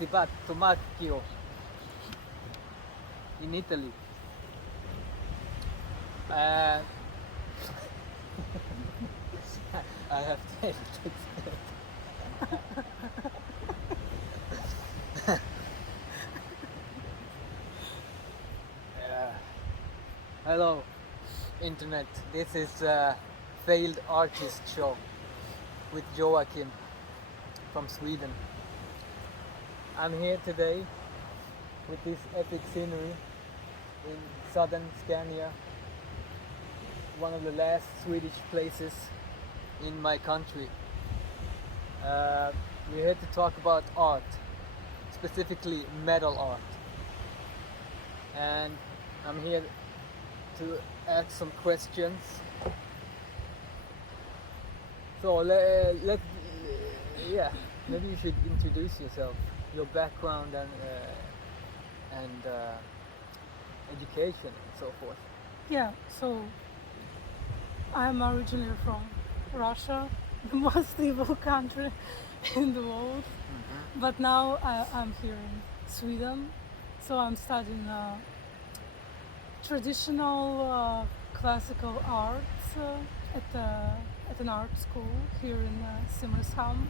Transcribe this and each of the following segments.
Sivastomacchio in Italy. I have to edit it. Hello, Internet. This is a failed artist show with Joakim from Sweden. I'm here today with this epic scenery in southern Scania, one of the last Swedish places in my country. We're here to talk about art, specifically metal art. And I'm here to ask some questions. So maybe you should introduce yourself, your background and education and so forth. Yeah, so I'm originally from Russia, the most evil country in the world. Mm-hmm. But now I'm here in Sweden, so I'm studying traditional classical arts at an art school here in Simrishamn.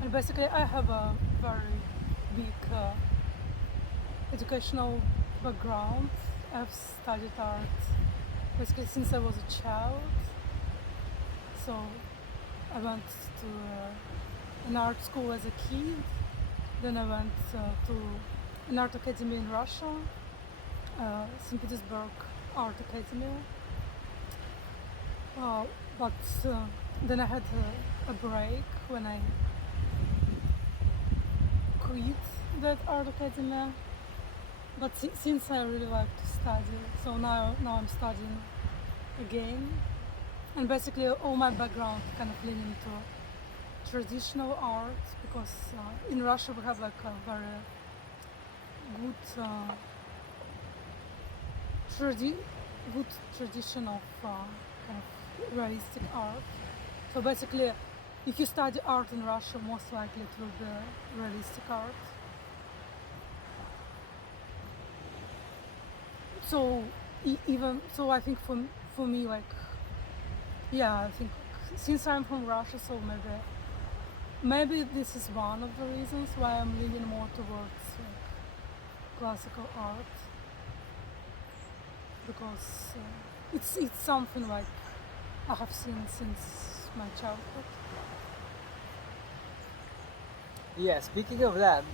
And basically I have a very big educational background. I've studied art basically since I was a child. So I went to an art school as a kid, then I went to an art academy in Russia, Saint Petersburg Art Academy. But then I had a break when I quit that art academy. But since I really like to study, so now I'm studying again. And basically all my background kind of leaning into traditional art, because in Russia we have like a very good tradition of kind of realistic art. So basically, if you study art in Russia, most likely it will be realistic art. So I think for me, like, yeah, I think since I'm from Russia, so maybe this is one of the reasons why I'm leaning more towards classical art, because it's something like I have seen since my childhood. Yeah, speaking of that,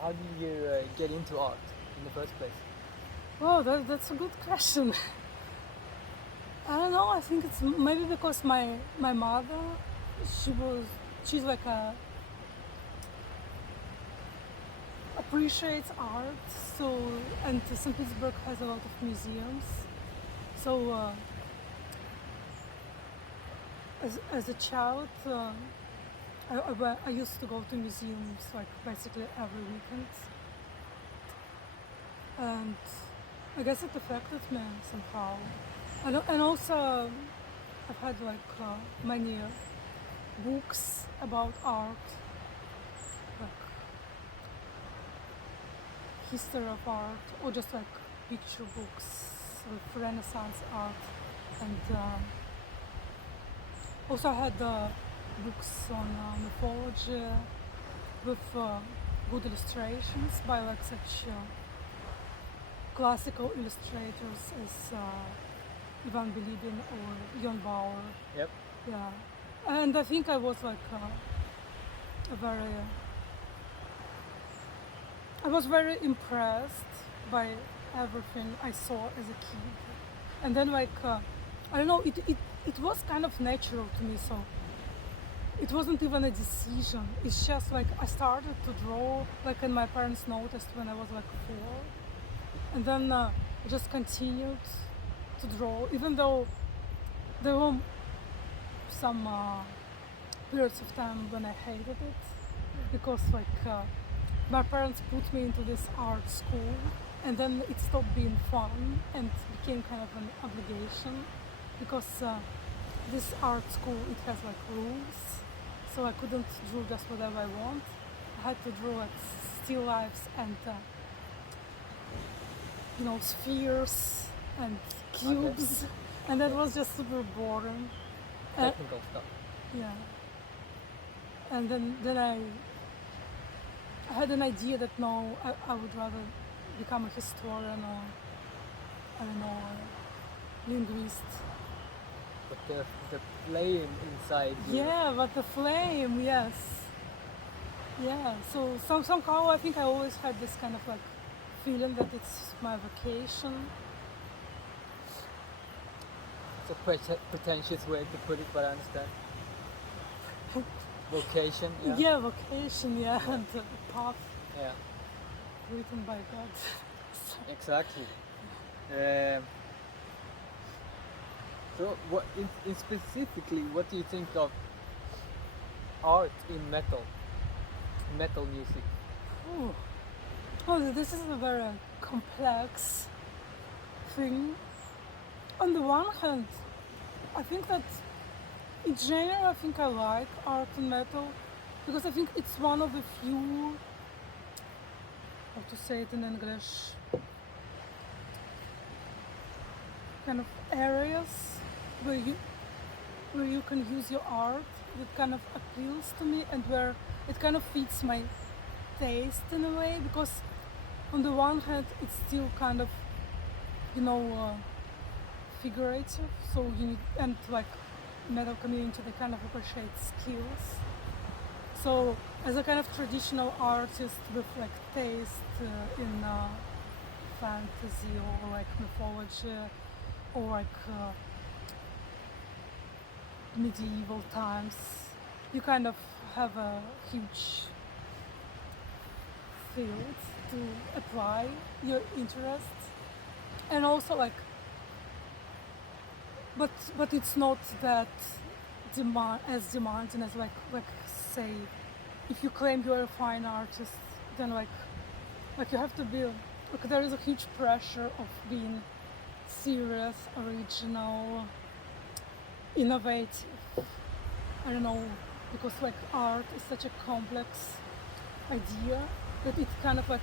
how did you get into art in the first place? Oh, that's a good question. I don't know, I think it's maybe because my mother, she's like appreciates art, so, and St. Petersburg has a lot of museums, so as a child I used to go to museums like basically every weekend, and I guess it affected me somehow. And also I've had like many books about art, like history of art, or just like picture books with Renaissance art, and also I had books on mythology with good illustrations by like such classical illustrators as Ivan Bilibin or Jon Bauer. Yep. Yeah, and I think I was like I was very impressed by everything I saw as a kid, and then like I don't know, it was kind of natural to me, so it wasn't even a decision. It's just like I started to draw, like, and my parents noticed when I was like 4, and then I just continued to draw, even though there were some periods of time when I hated it, because like my parents put me into this art school, and then it stopped being fun and became kind of an obligation, because this art school, it has like rules, so I couldn't draw just whatever I want. I had to draw like still lifes and spheres and cubes, and that was just super boring. Technical stuff. Yeah. And then I had an idea that no, I would rather become a historian or I don't know, a linguist. But the flame inside you. Yeah, but the flame, yes. Yeah, so somehow I think I always had this kind of like feeling that it's my vocation. It's a pretentious way to put it, but I understand. Vocation, yeah. Yeah, vocation, yeah, and the path Yeah, written by God. exactly. So, what in specifically, what do you think of art in metal music? Oh, this is a very complex thing. On the one hand, I think that in general, I think I like art in metal because I think it's one of the few, how to say it in English, kind of areas where you can use your art that kind of appeals to me and where it kind of fits my taste in a way, because on the one hand it's still kind of figurative, so you need, and like metal community, they kind of appreciate skills. So as a kind of traditional artist with like taste in fantasy or like mythology or like medieval times, you kind of have a huge field to apply your interests, and also like but it's not that demanding as like say if you claim you're a fine artist, then like you have to be like, there is a huge pressure of being serious, original, innovative. I don't know, because like art is such a complex idea that it kind of like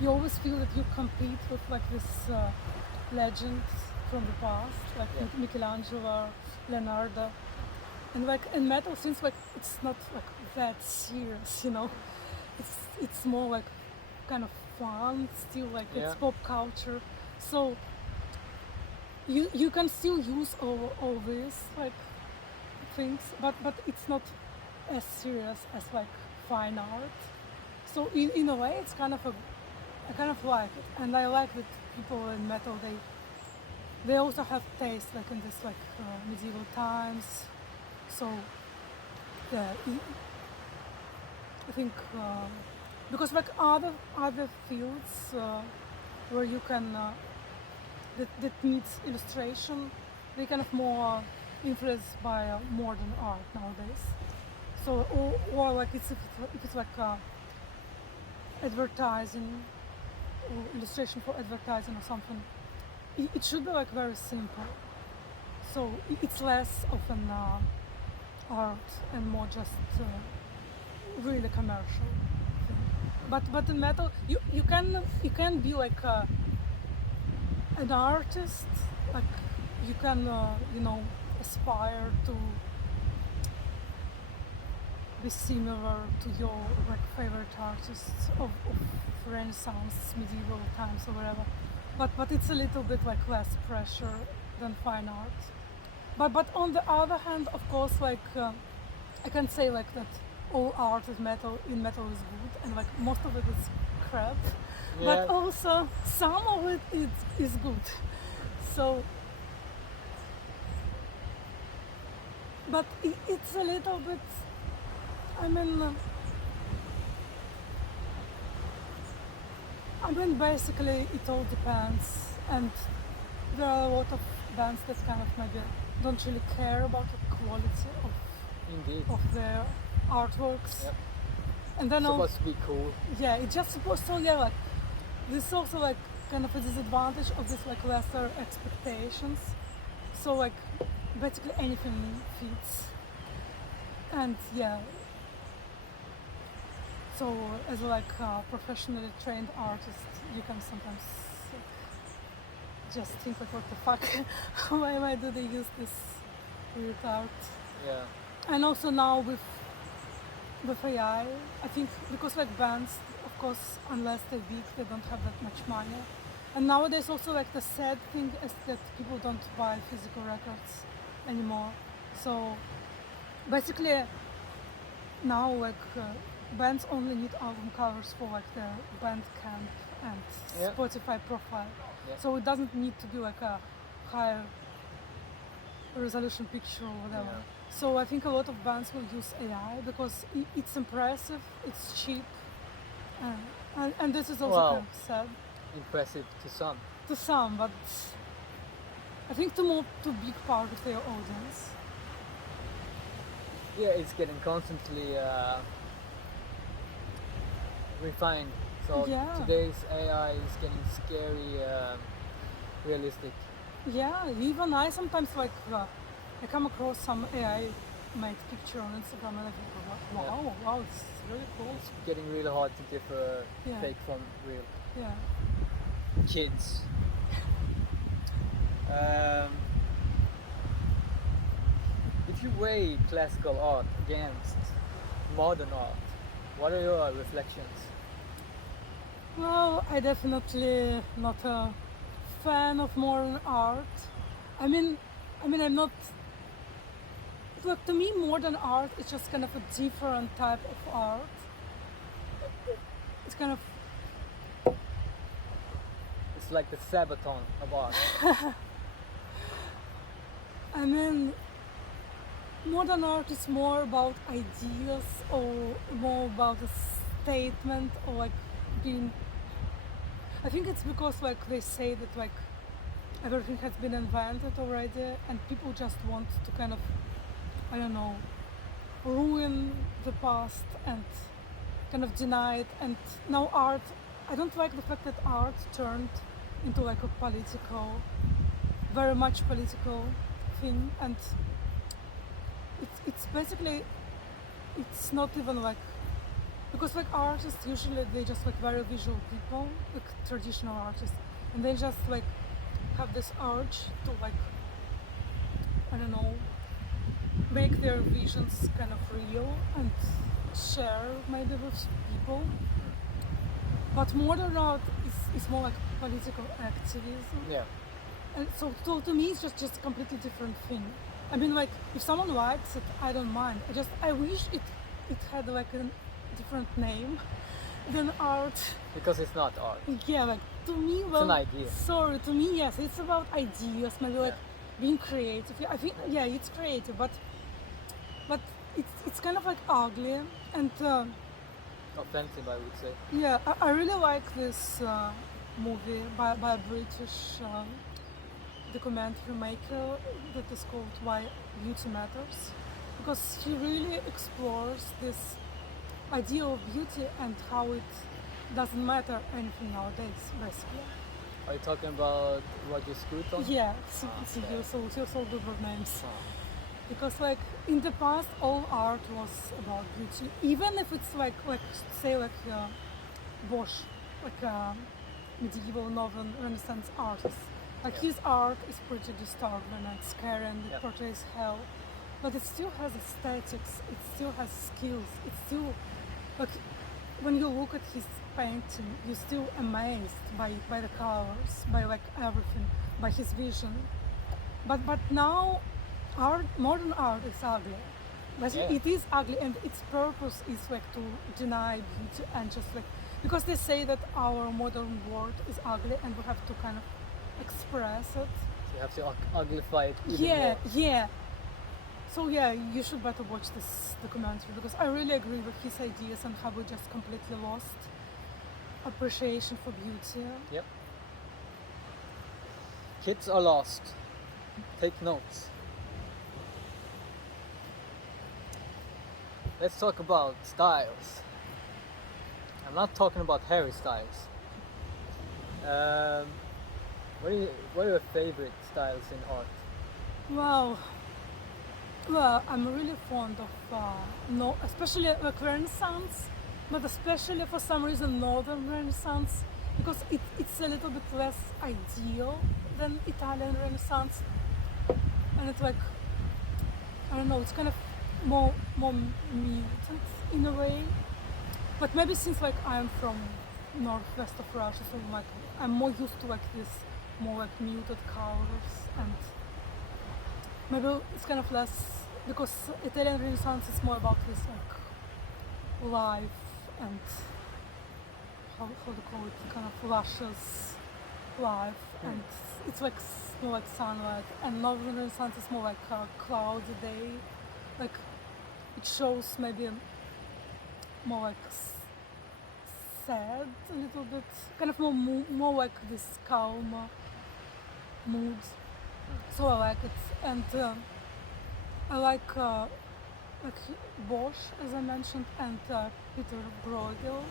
you always feel that you compete with like this legends from the past, like Michelangelo, Leonardo, and like in metal, since like it's not like that serious, it's more like kind of fun, still like it's pop culture, so you can still use all these like things, but it's not as serious as like fine art. So in a way, it's kind of I kind of like it, and I like that people in metal they also have taste like in this like medieval times. So yeah, I think because like other fields where you can that needs illustration, they kind of more influenced by modern art nowadays. So or like if it's like advertising or illustration for advertising or something, it should be like very simple. So it's less of an art and more just really commercial thing. But in metal, you can be like an artist, like you can aspire to be similar to your like favorite artists of Renaissance, medieval times or whatever. But it's a little bit like less pressure than fine art. But on the other hand, of course, like I can say like that all art in metal is good, and like most of it is crap. Yeah. But also some of it is good. So, but it's a little bit. I mean, basically, it all depends, and there are a lot of bands that kind of maybe don't really care about the quality of their artworks. Yep. And then it's supposed to be cool. Yeah, it's just supposed to, like this is also like kind of a disadvantage of this like lesser expectations. So like basically anything fits, and yeah. So as like a professionally trained artist, you can sometimes just think like, what the fuck? Why do they use this weird art? Yeah. And also now with AI, I think because like bands, of course, unless they're big, they don't have that much money. And nowadays also like the sad thing is that people don't buy physical records anymore. So basically now like bands only need album covers for like their Bandcamp and Yeah. Spotify profile. Yeah. So it doesn't need to be like a higher resolution picture or whatever. Yeah. So I think a lot of bands will use AI because it's impressive, it's cheap, and this is also Well, kind of sad Impressive to some. to some, but I think to big part of their audience. Yeah, it's getting constantly refined. So Yeah. today's AI is getting scary, realistic. Yeah, even I sometimes like I come across some AI made picture on Instagram and I think, wow, it's really cool. It's getting really hard to differ Yeah. fake from real. Yeah. Kids. If you weigh classical art against modern art, what are your reflections? Well, I definitely not a fan of modern art. I mean, I'm not. Look, to me, modern art is just kind of a different type of art. It's kind of It's like the Sabaton of art. I mean, modern art is more about ideas or more about a statement or like being. I think it's because like they say that like everything has been invented already and people just want to kind of, I don't know, ruin the past and kind of deny it. And now art, I don't like the fact that art turned into like a political, very much political thing, and it's basically, it's not even like, because like artists usually they just like very visual people, like traditional artists, and they just like have this urge to like, I don't know, make their visions kind of real and share maybe with people. But modern art is more like political activism. Yeah. And so to me it's just a completely different thing. I mean, like if someone likes it, I don't mind. I wish it had like a different name than art. Because it's not art. Yeah, like to me, well, an idea. Sorry, to me, yes, it's about ideas, maybe like being creative. I think, yeah, it's creative, but it's kind of like ugly and Offensive, I would say. yeah, I really like this movie by a British documentary maker that is called Why Beauty Matters, because he really explores this idea of beauty and how it doesn't matter anything nowadays, basically. Are you talking about Roger Scruton? Yeah, okay. he also good with names. Because like in the past, all art was about beauty, even if it's like say like Bosch, like a medieval Northern Renaissance artist. Like his art is pretty disturbing and scary and it portrays hell, but it still has aesthetics, it still has skills, it's still like when you look at his painting, you're still amazed by the colors, by like everything, by his vision. But now modern art is ugly. It is ugly, and its purpose is like to deny beauty and just like, because they say that our modern world is ugly and we have to kind of express it. You have to uglify it even Yeah, more. yeah. So yeah, you should better watch this documentary because I really agree with his ideas and how we just completely lost appreciation for beauty. Yep. Kids are lost. Take notes. Let's talk about styles. I'm not talking about Harry Styles. What are your favorite styles in art? Well, I'm really fond of especially like Renaissance but especially for some reason Northern Renaissance, because it's a little bit less ideal than Italian Renaissance, and it's like, I don't know, it's kind of more muted in a way. But maybe since like I'm from northwest of Russia, so like I'm more used to like this more like muted colors, and maybe it's kind of less, because Italian Renaissance is more about this like life and how to call it, kind of luscious life, and it's like more like sunlight, and Northern Renaissance is more like a cloudy day, like it shows maybe more like sad a little bit, kind of more like this calm mood. So I like it, and I like Bosch, as I mentioned, and Peter Bruegel.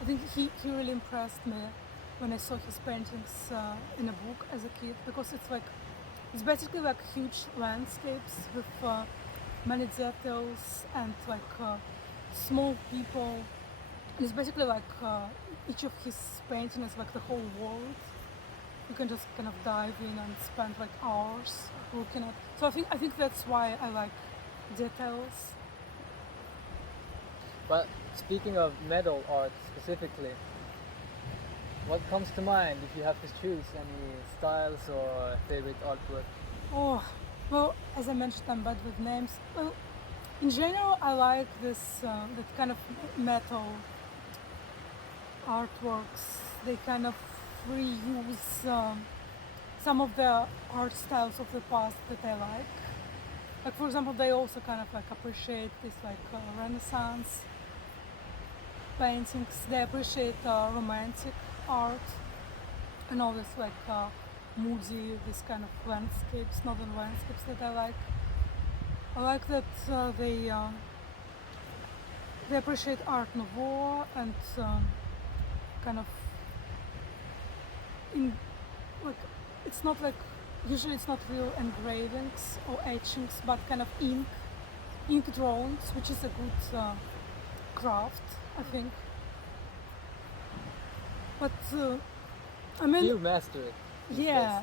I think he really impressed me when I saw his paintings in a book as a kid, because it's basically like huge landscapes with many details and like small people. It's basically like each of his paintings is like the whole world. You can just kind of dive in and spend like hours looking at. So I think that's why I like details. But speaking of metal art specifically, what comes to mind if you have to choose any styles or favorite artwork? Oh, well, as I mentioned, I'm bad with names. Well, in general, I like this that kind of metal artworks. They kind of reuse some of the art styles of the past that I like. Like for example, they also kind of like appreciate this like Renaissance paintings. They appreciate romantic art and all this like moody, this kind of landscapes, northern landscapes that I like. I like that they appreciate Art Nouveau and kind of in like, it's not like, usually it's not real engravings or etchings, but kind of ink drawings, which is a good craft, I think. But I mean, You master it. yeah.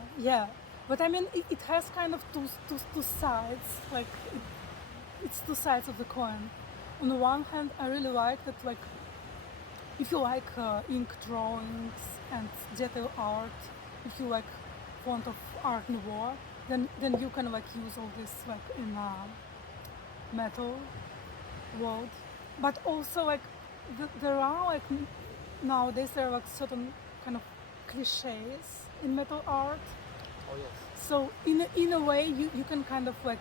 But I mean, it has kind of two sides. Like it's two sides of the coin. On the one hand, I really like that. Like, if you like ink drawings and detail art, if you like font of Art Nouveau, then you can like use all this like in metal world. But also like there are like nowadays there are like certain kind of cliches in metal art. Oh yes. So in a way you can kind of like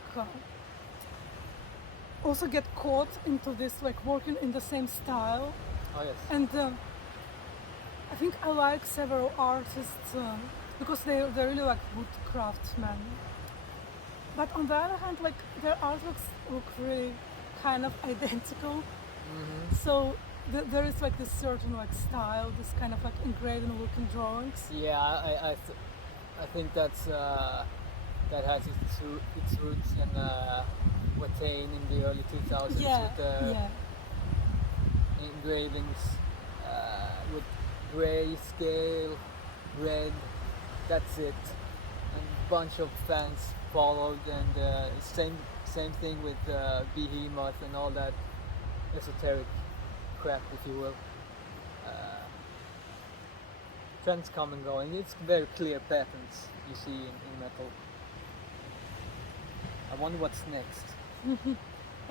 also get caught into this like working in the same style. Oh yes. And I think I like several artists because they're really like good craftsmen. But on the other hand, like their artworks look really kind of identical. Mm-hmm. So there is like this certain like style, this kind of like engraving looking drawings. Yeah, I think that's that has its roots in Watain in the early 2000s with engravings with grey scale, red. That's it. And a bunch of fans followed, and same thing with Behemoth and all that esoteric crap, if you will. Trends come and go, and it's very clear patterns you see in metal. I wonder what's next.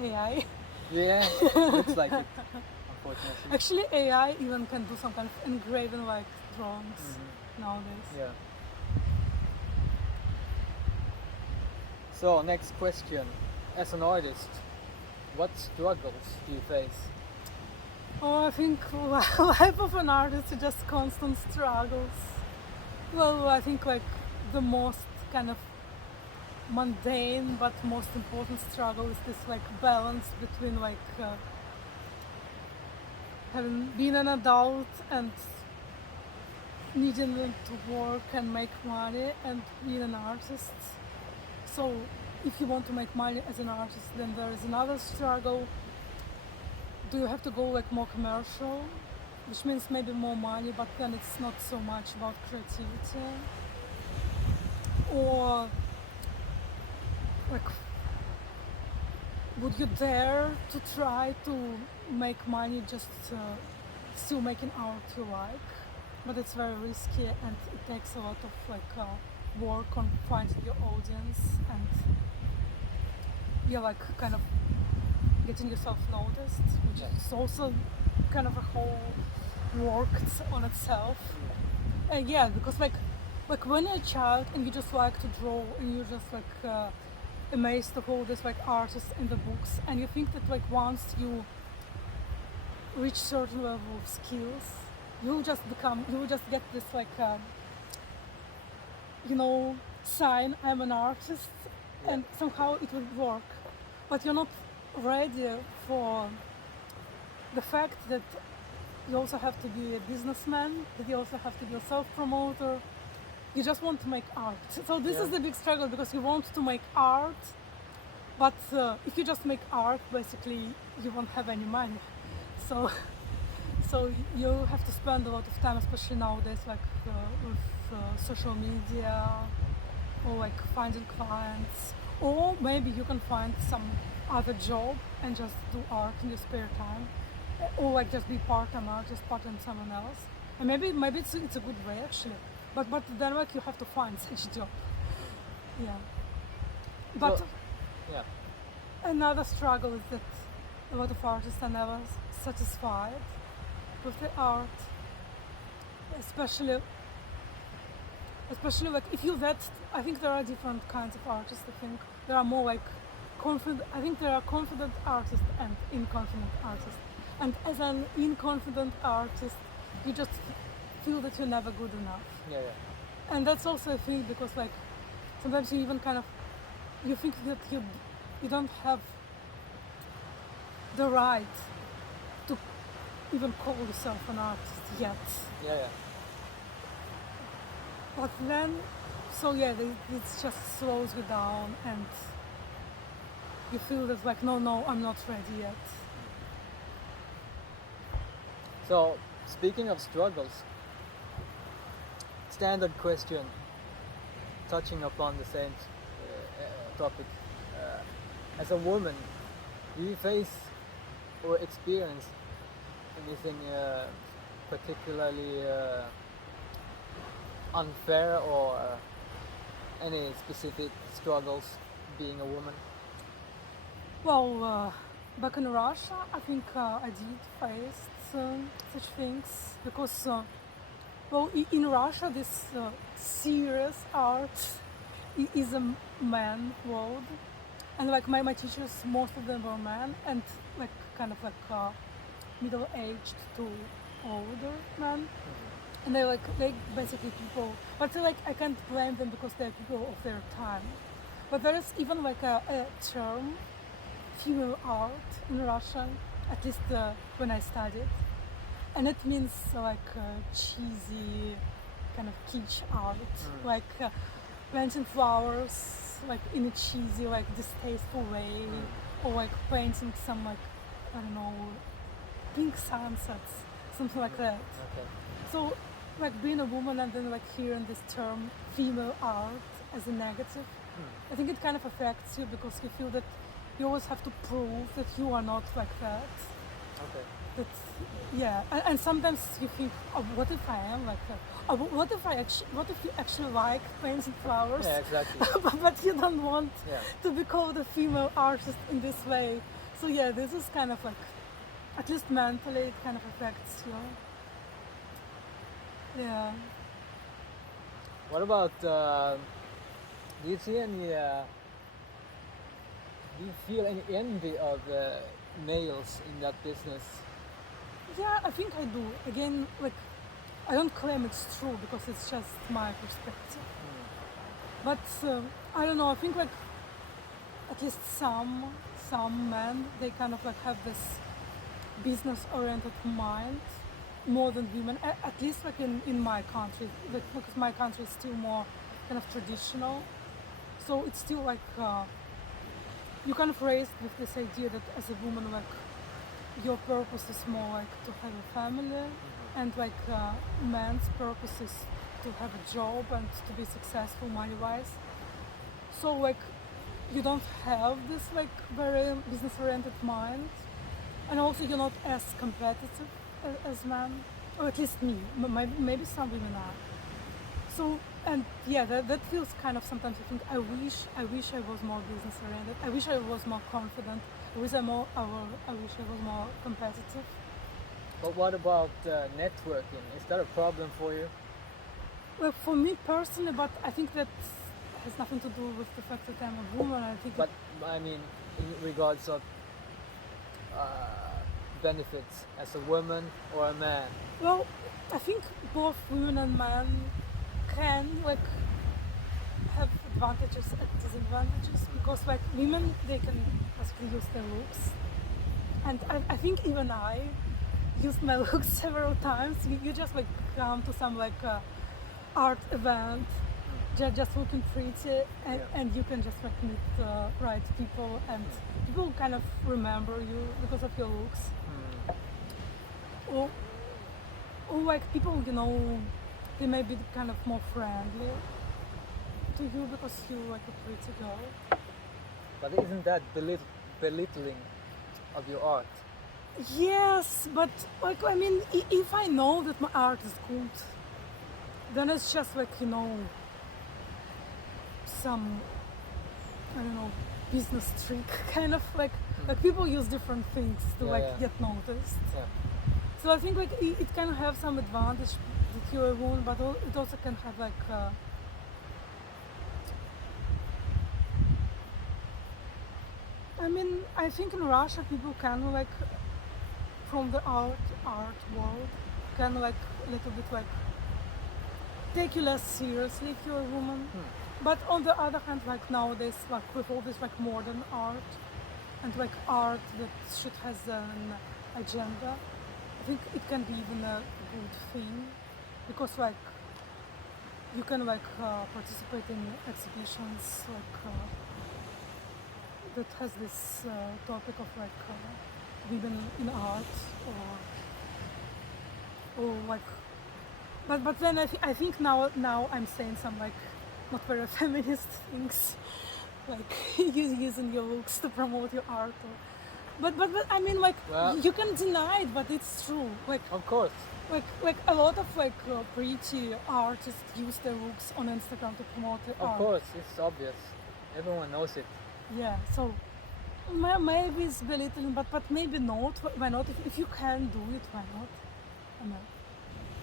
AI. Yeah, looks like it, unfortunately. Actually, AI even can do some kind of engraving like drawings nowadays. Yeah. So, next question. As an artist, what struggles do you face? Oh, I think life of an artist is just constant struggles. Well, I think like the most kind of mundane but most important struggle is this like balance between like having been an adult and needing to work and make money and being an artist. So if you want to make money as an artist, then there is another struggle do you have to go like more commercial, which means maybe more money, but then it's not so much about creativity? Or like, would you dare to try to make money just still making art you like? But it's very risky and it takes a lot of like work on finding your audience and like kind of getting yourself noticed, which is also kind of a whole work on itself. Yeah, because like when you're a child and you just like to draw and you're just like amazed of all these like artists in the books, and you think that like once you reach certain level of skills, you will just get this like sign, I'm an artist, and somehow it will work. But you're not ready for the fact that you also have to be a businessman, that you also have to be a self-promoter. You just want to make art. So this is the big struggle, because you want to make art, but if you just make art, basically you won't have any money. So you have to spend a lot of time, especially nowadays, like with social media, or like finding clients, or maybe you can find some other job and just do art in your spare time, or like just be part-time artist, part-time someone else. And maybe it's a good way actually. But then like you have to find such job. Yeah. But another struggle is that a lot of artists are never satisfied with the art, especially like if you I think there are different kinds of artists. I think there are more like confident. I think there are confident artists and inconfident artists. And as an inconfident artist, you just feel that you're never good enough. And that's also a thing, because like sometimes you even kind of you think that you don't have the right to even call yourself an artist yet. But then, it just slows you down, and you feel that like, no, I'm not ready yet. So, speaking of struggles, standard question, touching upon the same topic. As a woman, do you face or experience anything particularly unfair, or any specific struggles being a woman? Well, back in Russia, I think I did face such things, because in Russia this serious art is a man world, and like my teachers, most of them were men, and like kind of like middle-aged to older men. And they basically people, but like I can't blame them, because they're people of their time. But there is even like a term, female art, in Russian, at least when I studied, and it means like cheesy kind of kitsch art, like planting flowers like in a cheesy, like distasteful way, or like painting some like, I don't know, pink sunsets, something like that. So like being a woman and then like hearing this term female art as a negative, I think it kind of affects you, because you feel that you always have to prove that you are not like that. And sometimes you think, oh, what if I am like that? Oh, what if you actually like painting flowers? Yeah, exactly. But you don't want to be called a female artist in this way. So this is kind of like, at least mentally, it kind of affects you. Yeah. What about, do you see any, do you feel any envy of males in that business? Yeah, I think I do. Again, like, I don't claim it's true, because it's just my perspective. But I don't know, I think like at least some men, they kind of like have this business-oriented mind more than women, at least like in my country, like, because my country is still more kind of traditional. So it's still like you kind of raised with this idea that as a woman, like your purpose is more like to have a family, and like man's purpose is to have a job and to be successful money-wise. So like you don't have this like very business-oriented mind, and also you're not as competitive as men, or at least me. Maybe some women are. So, and yeah, that feels kind of sometimes I think I wish I was more business-oriented. I wish I was more confident. I wish I was more competitive. But what about networking? Is that a problem for you? Well, for me personally, but I think that has nothing to do with the fact that I'm a woman. I think. But I mean, in regards of benefits as a woman or a man. Well, I think both women and men can like have advantages and disadvantages, because like women, they can possibly use their looks, and I think even I used my looks several times. You just like come to some like art event, just looking pretty, and you can just like meet the right people, and people kind of remember you because of your looks. Or like people, you know, they may be kind of more friendly to you because you're like a pretty girl. But isn't that belittling of your art? Yes, but like I mean, if I know that my art is good, then it's just like, you know, some, I don't know, business trick kind of like people use different things to get noticed. Yeah. So I think like it can have some advantage that you're a woman, but it also can have like I mean, I think in Russia people can like from the art world can like a little bit like take you less seriously if you're a woman. But on the other hand, like nowadays, like with all this like modern art and like art that should has an agenda, I think it can be even a good thing, because like you can like participate in exhibitions like that has this topic of like women in art, or like, but then I think now I'm saying some like not very feminist things, like using your looks to promote your art, but I mean like you can deny it, but it's true. Like of course. Like a lot of like pretty artists use their looks on Instagram to promote their art. Of course, it's obvious. Everyone knows it. Yeah, so maybe it's belittling, but maybe not. Why not? If you can do it, why not? I mean,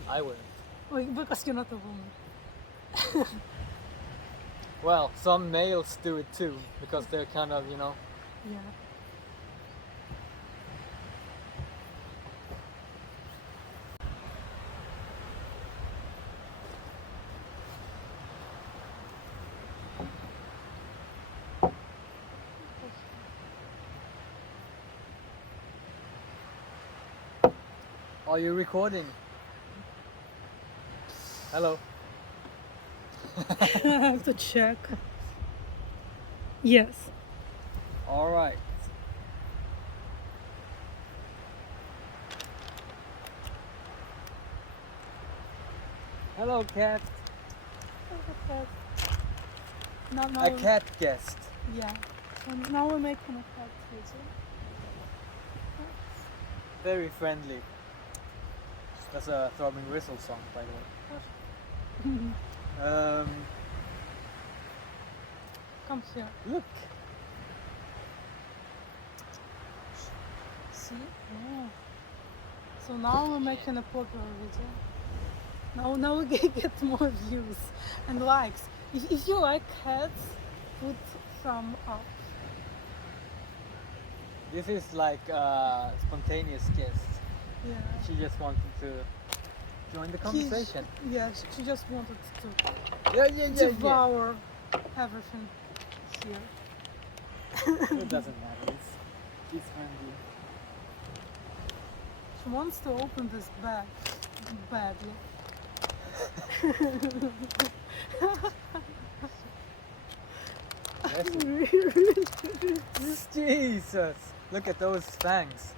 I wouldn't. well, because you're not a woman. Well, some males do it too, because they're kind of, you know. Yeah. Are you recording? Hello. I have to check. Yes. All right. Hello, cat. Now A cat guest. Yeah. And now we're making a cat video. Very friendly. That's a Throbbing Whistle song, by the way. Come here. Look. See? Oh. So now we're making a popular video. Now we get more views and likes. If you like cats, put thumb up. This is like a spontaneous guest. Yeah. She just wanted to join the conversation. She just wanted to Yeah. devour everything here. It doesn't matter. It's friendly. She wants to open this bag badly. Jesus! Look at those fangs.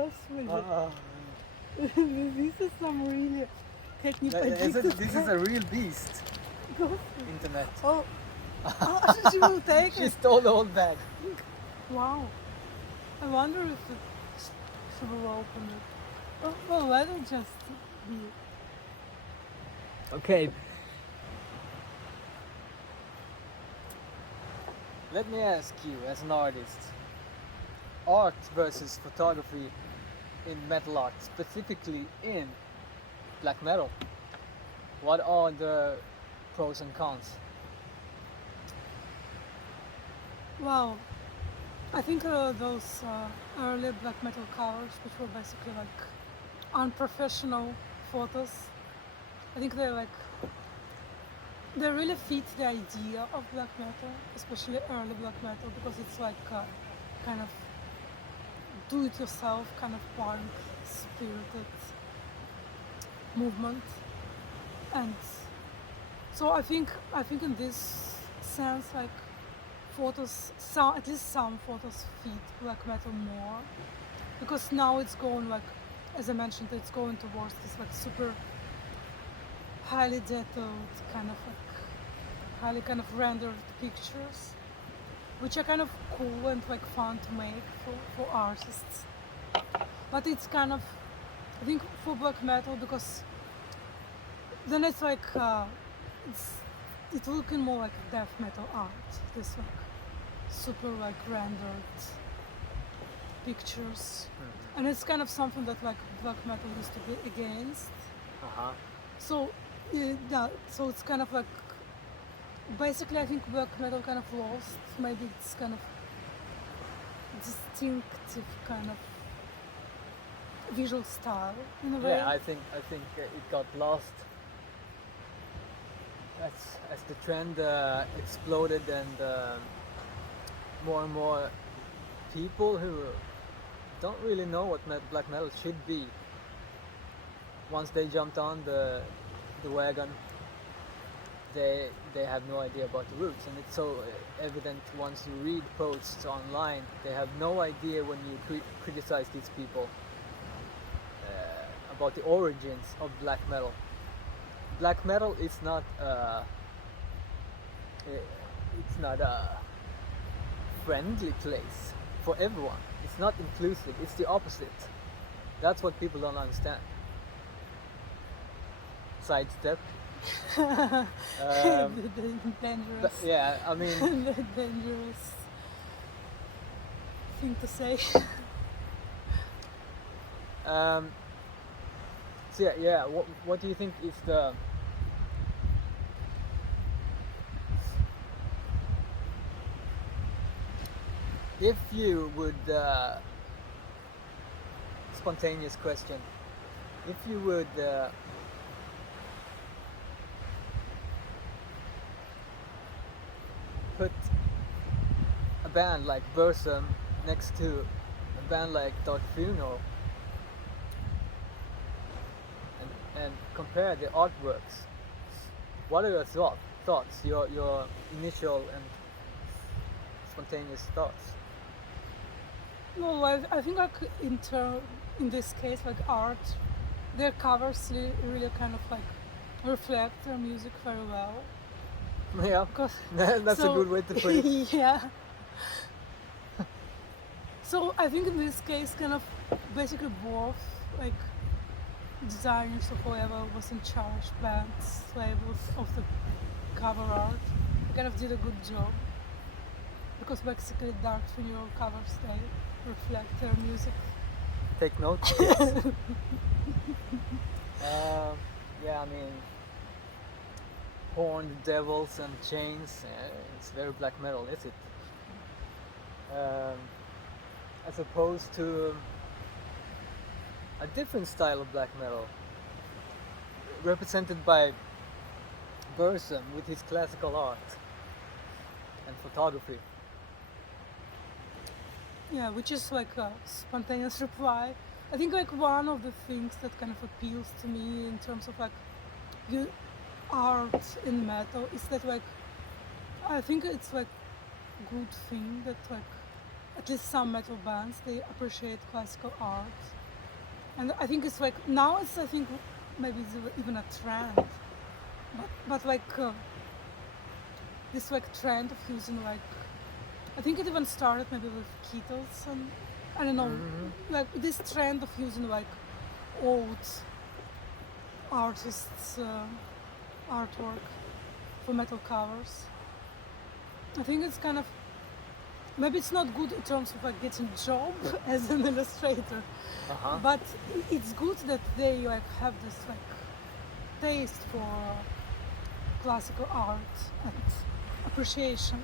Господи. Ah. This is some really technical. This is a real beast. Internet. Oh, she will take She it. stole the whole bag. Wow. I wonder if she will open it. Oh, well, let it just be. Okay. Let me ask you, as an artist, art versus photography in metal art, specifically in black metal. What are the pros and cons? Wow. I think those early black metal covers, which were basically like unprofessional photos, I think they really fit the idea of black metal, especially early black metal, because it's like kind of do-it-yourself, kind of punk spirited movement. And so I think in this sense, like photos, at least some photos fit black metal more, because now it's going, like, as I mentioned, it's going towards this like super highly detailed kind of highly kind of rendered pictures, which are kind of cool and like fun to make for artists. But it's kind of, I think, for black metal, because then it's like it's looking more like death metal art. This like super like rendered pictures, and it's kind of something that like black metal used to be against. So so it's kind of like, basically I think black metal kind of lost maybe it's kind of distinctive kind of visual style in a way. Yeah, I think it got lost as the trend exploded, and more people who don't really know what black metal should be, once they jumped on the wagon, they have no idea about the roots, and it's so evident once you read posts online. They have no idea when you criticize these people about the origins of black metal. Black metal is not it's not a friendly place for everyone. It's not inclusive. It's the opposite. That's what people don't understand. Sidestep. Dangerous. Yeah, I mean, dangerous thing to say. So yeah. What do you think is the if you would spontaneous question, if you would put a band like Burzum next to a band like Dark Funeral and compare the artworks, what are your thoughts, your initial and spontaneous thoughts? No, I think like in this case, like art, their covers really kind of like reflect their music very well. Yeah, that's a good way to put it. Yeah. So I think in this case, kind of basically both like designers or whoever was in charge, bands, labels of the cover art, kind of did a good job, because basically Dark Funeral covers, they reflect their music. Take notes. Yeah, I mean, horned devils and chains. It's very black metal, is it? As opposed to a different style of black metal, represented by Burzum with his classical art and photography. Yeah, which is like a spontaneous reply. I think like one of the things that kind of appeals to me in terms of like art in metal is that like I think it's like good thing that like at least some metal bands, they appreciate classical art And I think it's like now it's I think maybe it's even a trend, but like this like trend of using like I think it even started maybe with Kettles and I don't know like this trend of using like old artists' artwork for metal covers. I think it's kind of maybe it's not good in terms of like getting job as an illustrator, but it's good that they like have this like taste for classical art and appreciation,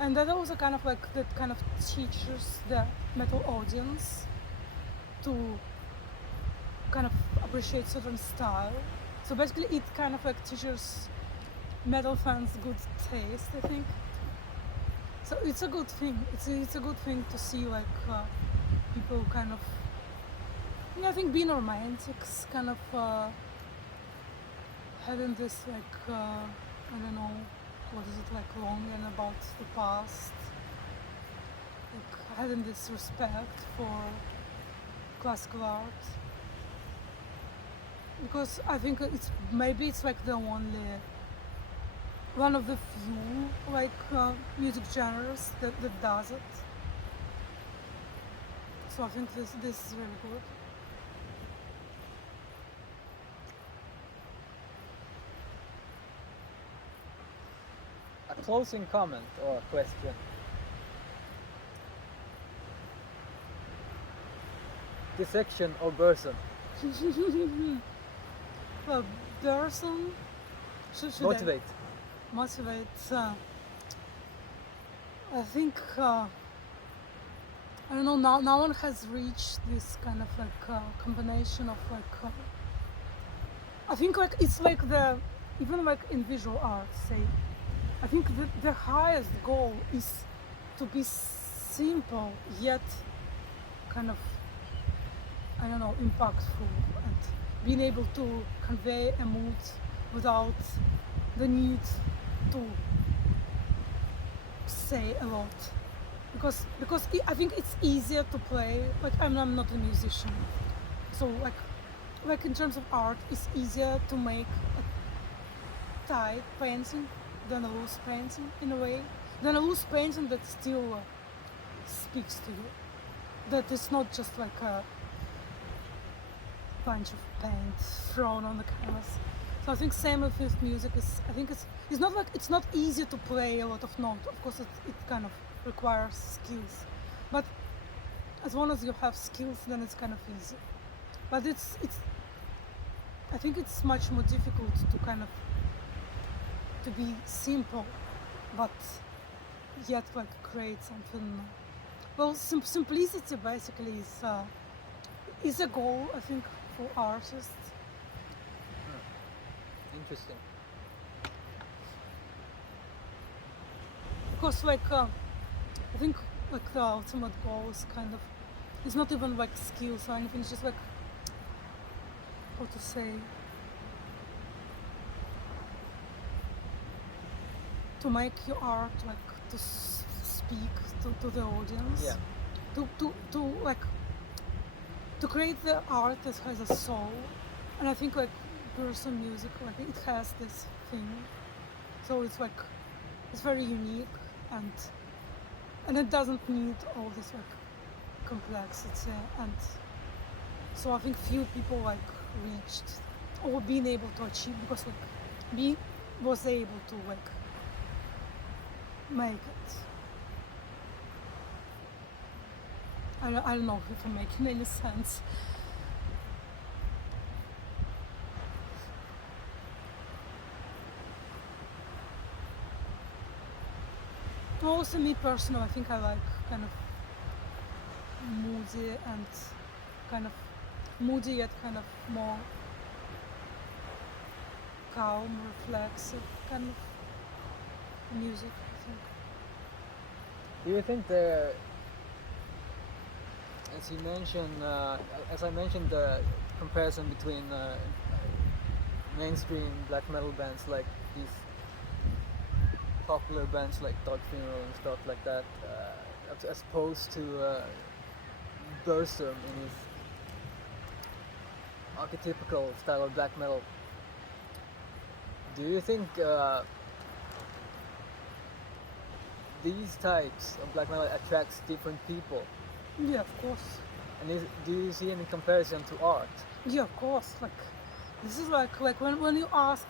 and that also kind of like that kind of teaches the metal audience to kind of appreciate certain style. So basically it kind of like teaches metal fans good taste, I think. So it's a good thing. It's a good thing to see like people kind of I think being romantics, kind of having this like I don't know what is it like longing about the past, like having this respect for classical art. Because I think it's like the only one of the few like music genres that does it. So I think this is really good. A closing comment or question. Dissection or Burson? Well, Burson should Motivate. Motivate. I think I don't know. Now, no one has reached this kind of like combination of like. I think like it's like the even like in visual art, say. I think the highest goal is to be simple yet kind of I don't know impactful and being able to convey a mood without the need to say a lot because I think it's easier to play like I'm not a musician, so like in terms of art it's easier to make a tight painting than a loose painting in a way, than a loose painting that still speaks to you, that it's not just like a bunch of paint thrown on the canvas. So I think same with music is I think it's not like it's not easy to play a lot of notes. Of course it kind of requires skills, but as long as you have skills then it's kind of easy. But it's I think it's much more difficult to kind of to be simple but yet like create something. Well, simplicity basically is a goal I think for artists. Interesting. Because like I think like the ultimate goal is kind of it's not even like skills or anything, it's just like how to say to make your art like to speak to the audience. Yeah. To like to create the art that has a soul, and I think like Burson music like it has this thing, so it's like it's very unique and it doesn't need all this like complexity, and so I think few people like reached or being able to achieve because like was able to like make it. I don't know if I'm making any sense. Also me personally, I think I like kind of moody and kind of moody yet kind of more calm, reflexive kind of music, I think. Do you think as I mentioned, the comparison between mainstream black metal bands like these popular bands like Dark Funeral and stuff like that, as opposed to Burson in his archetypical style of black metal. Do you think these types of black metal attracts different people? Yeah, of course. And do you see any comparison to art? Yeah, of course. Like this is like when you asked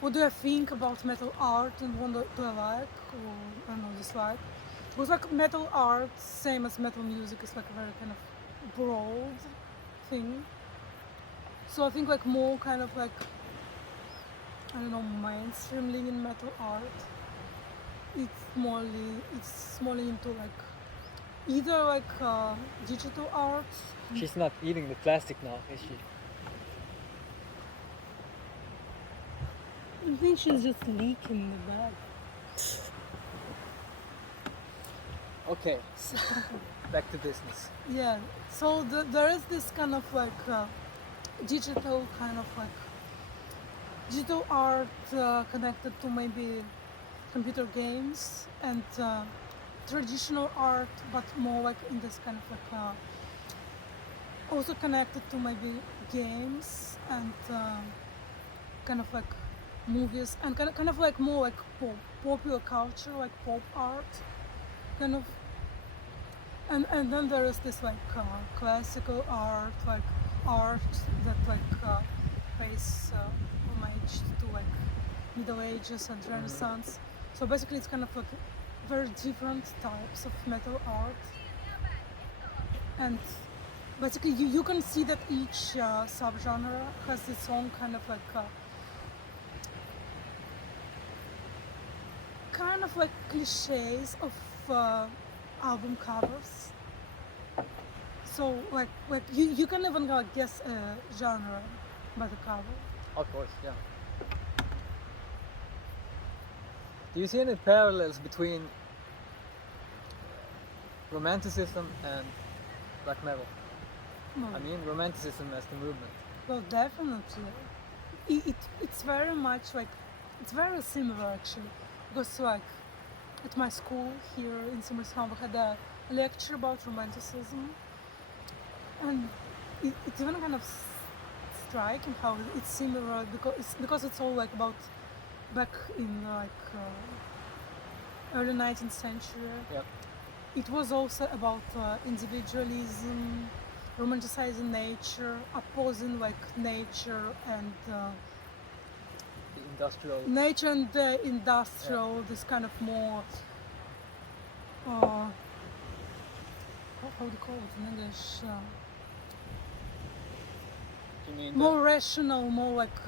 what do I think about metal art and what do I like or I don't know dislike. It was like metal art, same as metal music, is like a very kind of broad thing. So I think like more kind of like I don't know mainstream leaning metal art. It's more into like either like digital art. She's not eating the plastic now, is she? I think she's just leaking the bag. Okay, back to business. Yeah, so there is this kind of like digital art connected to maybe computer games and traditional art, but more like in this kind of like also connected to maybe games and kind of like movies and kind of like more like popular culture, like pop art, kind of. And then there is this like classical art, like art that like pays homage to like Middle Ages and Renaissance. So basically, it's kind of like very different types of metal art, and basically you can see that each subgenre has its own kind of like cliches of album covers. So like you can even guess a genre by the cover. Of course, yeah. Do you see any parallels between romanticism and black metal? No. I mean romanticism as the movement. Well, definitely. It's very much like it's very similar actually, because like at my school here in Simrishamn we had a lecture about romanticism, and it's even kind of striking how it's similar because it's all like about back in like early 19th century. Yep. It was also about individualism, romanticizing nature, opposing like nature and The industrial. nature and the industrial, this kind of more how do you call it in English? You mean More rational, more like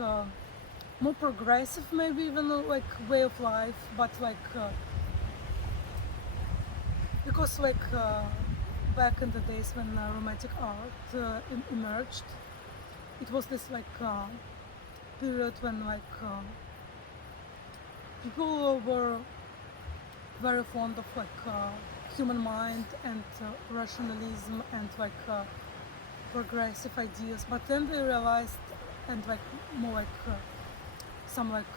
more progressive, maybe even like way of life, but like because like back in the days when romantic art emerged, it was this like period when like people were very fond of like human mind and rationalism and like progressive ideas, but then they realized and like more like some like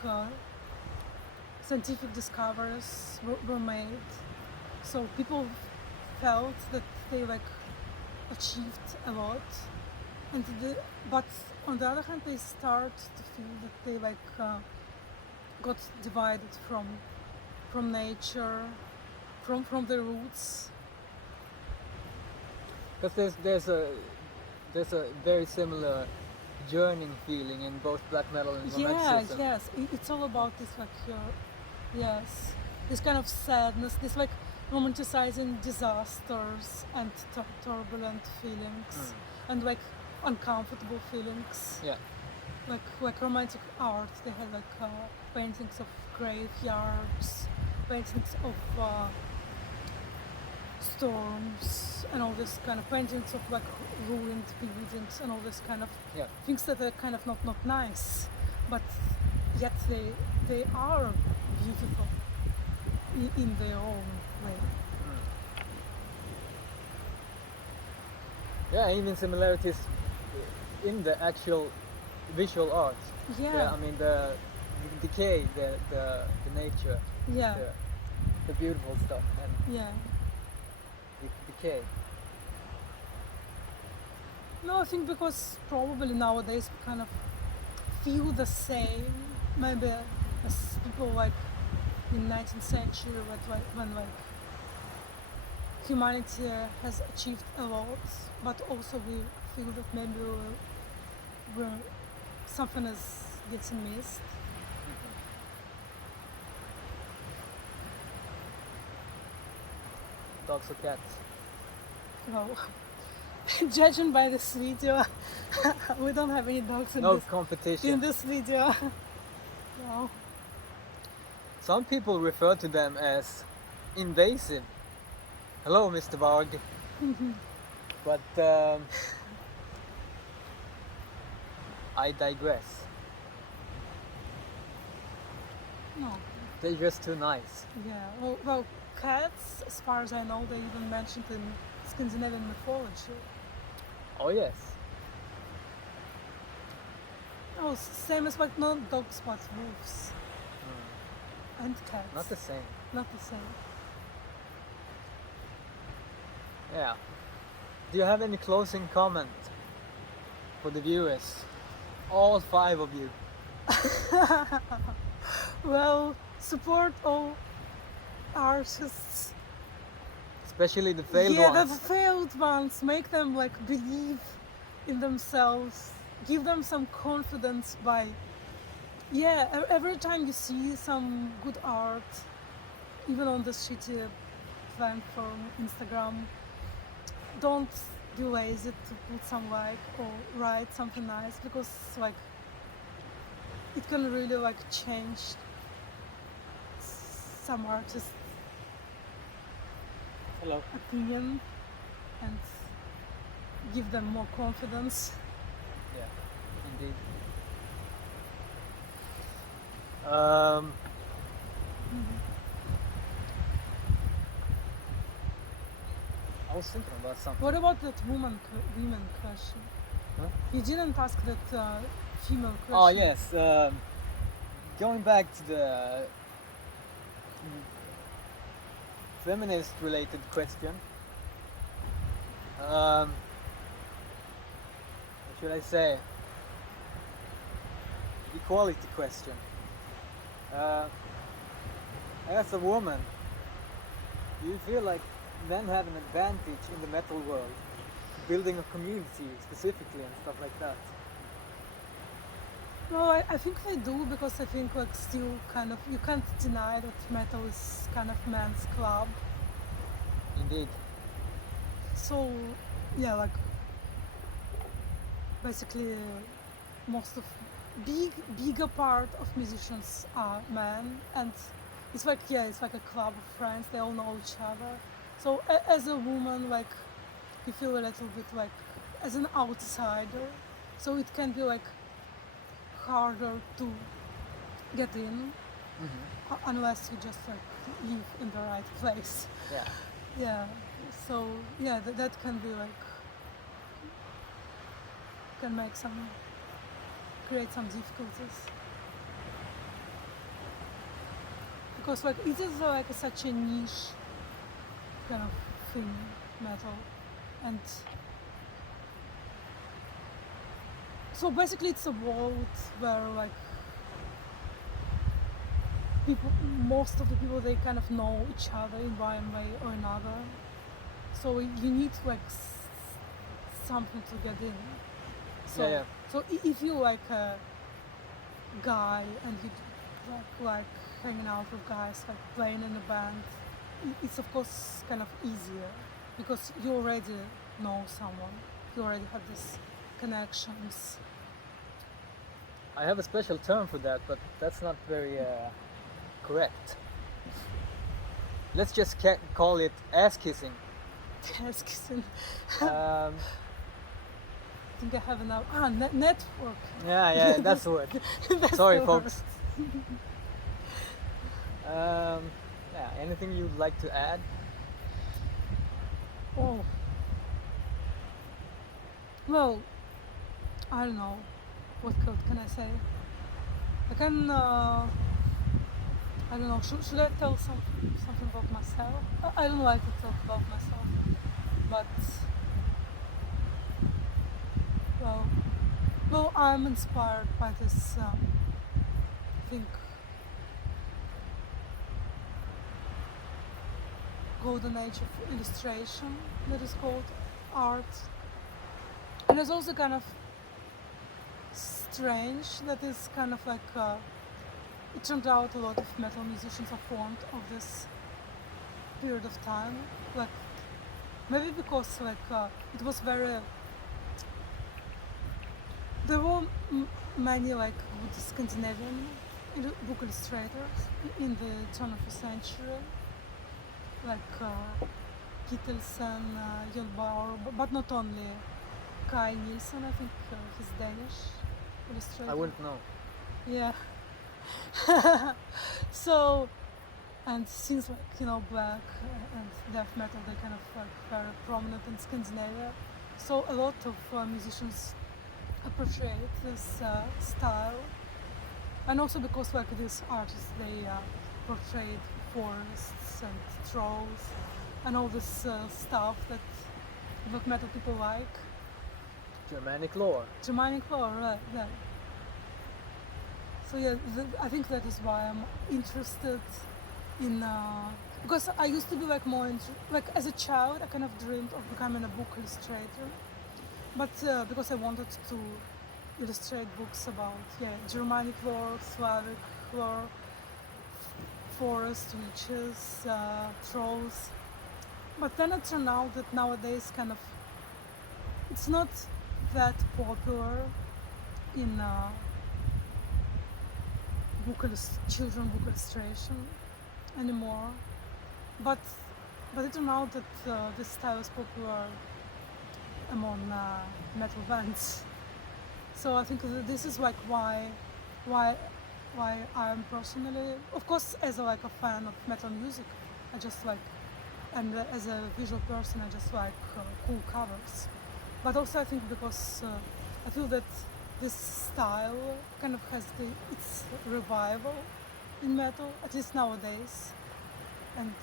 scientific discoveries were made, so people felt that they like achieved a lot, and but on the other hand they start to feel that they like got divided from nature, from the roots. because there's a very similar yearning feeling in both black metal and romanticism. Yes, it's all about this like yes, this kind of sadness, this like romanticizing disasters and turbulent feelings and like uncomfortable feelings. Yeah. Like romantic art, they had like paintings of graveyards, paintings of storms, and all this kind of paintings of like ruined buildings and all this kind of things that are kind of not nice, but yet they are beautiful in their own way. Yeah, even similarities in the actual visual art. Yeah. I mean the decay, the nature. Yeah. The beautiful stuff and Yeah. the decay. No, I think because probably nowadays we kind of feel the same, maybe as people like in 19th century when like humanity has achieved a lot, but also we feel that maybe something is getting missed. Dogs or cats? Well, judging by this video, we don't have any dogs in No this competition. video. No. Some people refer to them as invasive. Hello, Mr. Varg. But I digress. No. They're just too nice. Yeah. Well, cats, as far as I know, they even mentioned in Scandinavian mythology. Oh yes. Oh, same as like not dogs but wolves and cats. Not the same. Not the same. Yeah. Do you have any closing comment for the viewers? All 5 of you. Well, support all artists. Especially the failed Yeah, ones. the failed ones. Make them like believe in themselves. Give them some confidence by. Yeah, every time you see some good art, even on the shitty platform, Instagram, don't be lazy to put some like or write something nice, because like it can really like change some artists' Hello. opinion and give them more confidence. Yeah, indeed. I was thinking about something. What about that women question? Huh? You didn't ask that female question. Oh yes, going back to the feminist related question. What should I say? Equality question. As a woman, do you feel like men have an advantage in the metal world, building a community specifically and stuff like that? No, I think they do, because I think like still kind of you can't deny that metal is kind of men's club. Indeed. So yeah, like basically most of bigger part of musicians are men, and it's like it's like a club of friends. They all know each other. So as a woman, like you feel a little bit like as an outsider. So it can be like harder to get in unless you just like live in the right place. Yeah. Yeah. So yeah, that can be like can create some difficulties, because like it is like such a niche kind of thing, metal, and so basically it's a world where like most of the people, they kind of know each other in one way or another. So you need like something to get in. So Yeah. so if you like a guy and you like hanging out with guys, like playing in a band, it's of course kind of easier because you already know someone. You already have these connections. I have a special term for that, but that's not very correct. Let's just call it ass kissing. Ass kissing. Um, I think I have enough. Network. yeah, that's the word. That's Sorry, the folks. word. Yeah, anything you'd like to add? Oh. Well, I don't know. What can I say? I can. I don't know. Should I tell something about myself? I don't like to talk about myself, but well, I'm inspired by this, I think, golden age of illustration that is called art. And it's also kind of strange that it's kind of like, it turned out a lot of metal musicians are formed of this period of time. Like, maybe because like it was very, there were many like good Scandinavian book illustrators in the turn of the century, like Kittelsen, Hjulbauer, but not only. Kai Nielsen, I think he's Danish illustrator. I wouldn't know. Yeah. So, and since like, you know, black and death metal, they kind of like very prominent in Scandinavia. So a lot of musicians appreciate this style, and also because like these artists, they portrayed forests and trolls and all this stuff that black metal people like. Germanic lore. Germanic lore, right, yeah. So yeah, I think that is why I'm interested in, because I used to be like more like as a child I kind of dreamed of becoming a book illustrator, but because I wanted to illustrate books about Germanic lore, Slavic lore, forest witches, trolls, but then it turned out that nowadays kind of it's not that popular in children book illustration anymore, but it turned out that this style is popular among metal bands. So I think this is like why I'm personally, of course, as a fan of metal music, I just like, and as a visual person, I just like cool covers. But also I think because I feel that this style kind of has its revival in metal, at least nowadays. And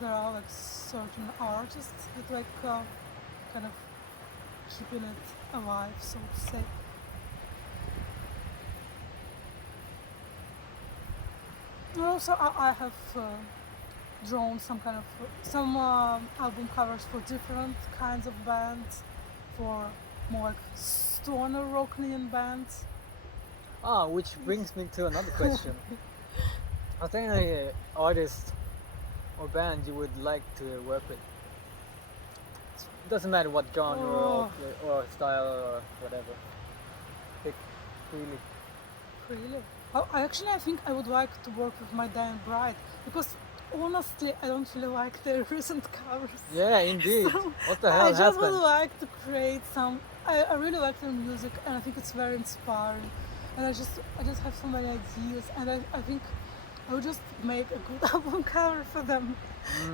there are like certain artists that like kind of keeping it alive, so to say. And also I have drawn some album covers for different kinds of bands, for more like stoner Rocknian bands. Which brings me to another question. Are there any artist or band you would like to work with? It doesn't matter what genre or style or whatever. Pick freely. Really? I think I would like to work with My Dying Bride, because honestly I don't really like their recent covers. Yeah, indeed. So what the hell I just happened? would like to create some. I really like their music, and I think it's very inspiring. And I just have so many ideas, and I think I would just make a good album cover for them.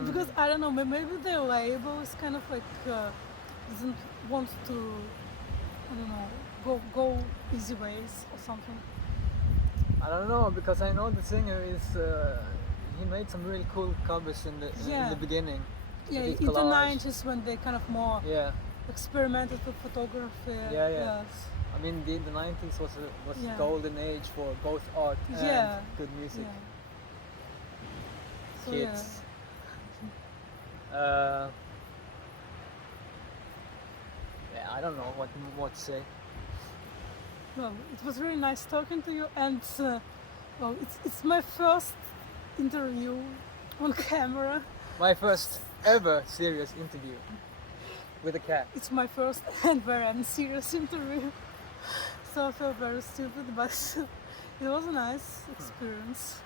Because I don't know, maybe their label is kind of like doesn't want to, I don't know, go easy ways or something. I don't know, because I know the singer is he made some really cool covers in the beginning. Yeah, in the 90s when they kind of more experimented with photography. Yes. I mean, the 90s was a golden age for both art and good music. So, Kids. I don't know what to say. Well, it was really nice talking to you, and well, it's my first interview on camera. My first ever serious interview with a cat. It's my first and very unserious interview, so I felt very stupid, but it was a nice experience.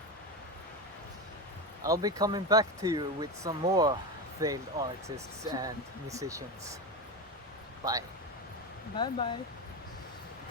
I'll be coming back to you with some more failed artists and musicians. Bye. Bye bye.